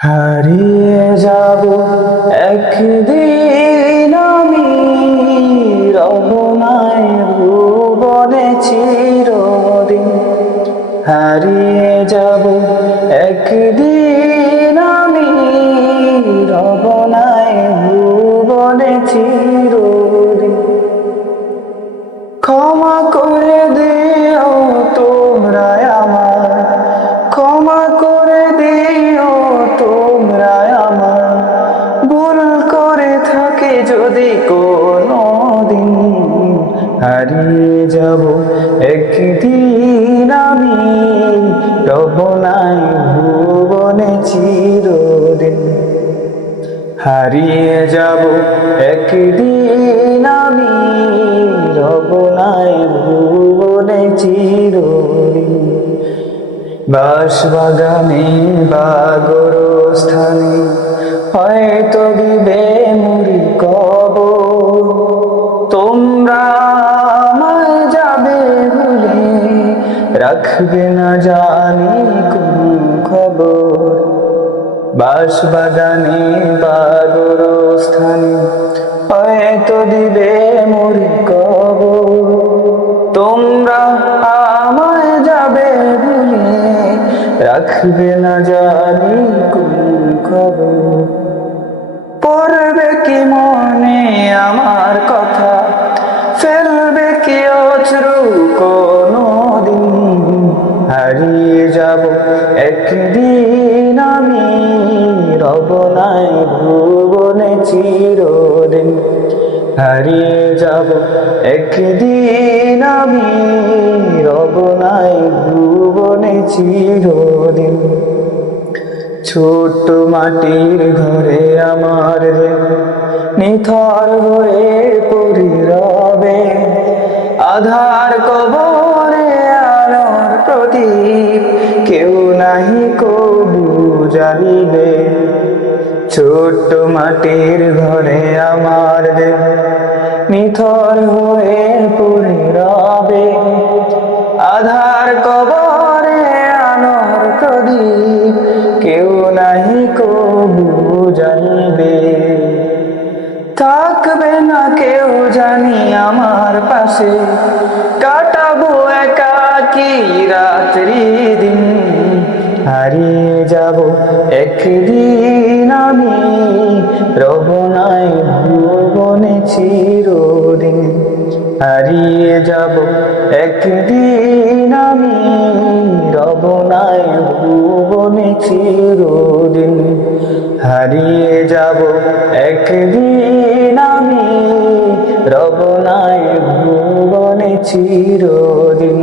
হারিয়ে যাব একদিন আমি রবনায় ভুবনে চিরদিন। হারিয়ে যাব একদিন আমি রবনায় ভুবনে চিরদিন। ক্ষমা করে দিও তোমরা আমার, ক্ষমা করে দিও তোমরা আমার, ভুল করে থাকে যদি কোনো দিন। হারিয়ে যাব একদিন আমি রবনায় ভুবনে চিরদিন। হারিয়ে যাব একদিন আমি রবনায় ভুবনে চিরদিন। বাঁশবাগানে বা গোরস্থানে হয়তো দিবে মুড়ি কবর। তোমরা আমায় যাবে ভুলে, রাখবে না জানি কোন খবর। বাঁশবাগানে বা গোরস্থানে হয়তো দিবে মুড়ি কবর। তোমরা আমায় যাবে ভুলে, রাখবে না জানি কোন খবর। পড়বে কি মনে আমার কথা, ফেলবে কি অশ্রু কোনো দিন। হারিয়ে যাব একদিন আমি রবনায় ভুবনে চিরদিন। হারিয়ে যাব একদিন আমি রবনায় ভুবনে চিরদিন। ছোট্ট মাটির ঘরে আমার নিথর হয়ে পড়ি রবে, আধার কবরে আলোর প্রদীপ কেউ নাহি কবু জ্বালিবে। ছোট্ট মাটির ঘরে আমার নিথর হয়ে পড়ে রবে, আধার কবরে আলোর প্রদীপ কেউ নাহি কবু জ্বালিবে। থাকবে না কেউ জানি আমার পাশে, কাটাবো একাকী রাত্রি দিন। হারিয়ে যাব একদিন আমি রবনায় ভুবনে চিরদিন। হারিয়ে যাব একদিন আমি রবনায় ভুবনে চিরদিন। হারিয়ে যাব একদিন আমি রবনায় ভুবনে চিরদিন।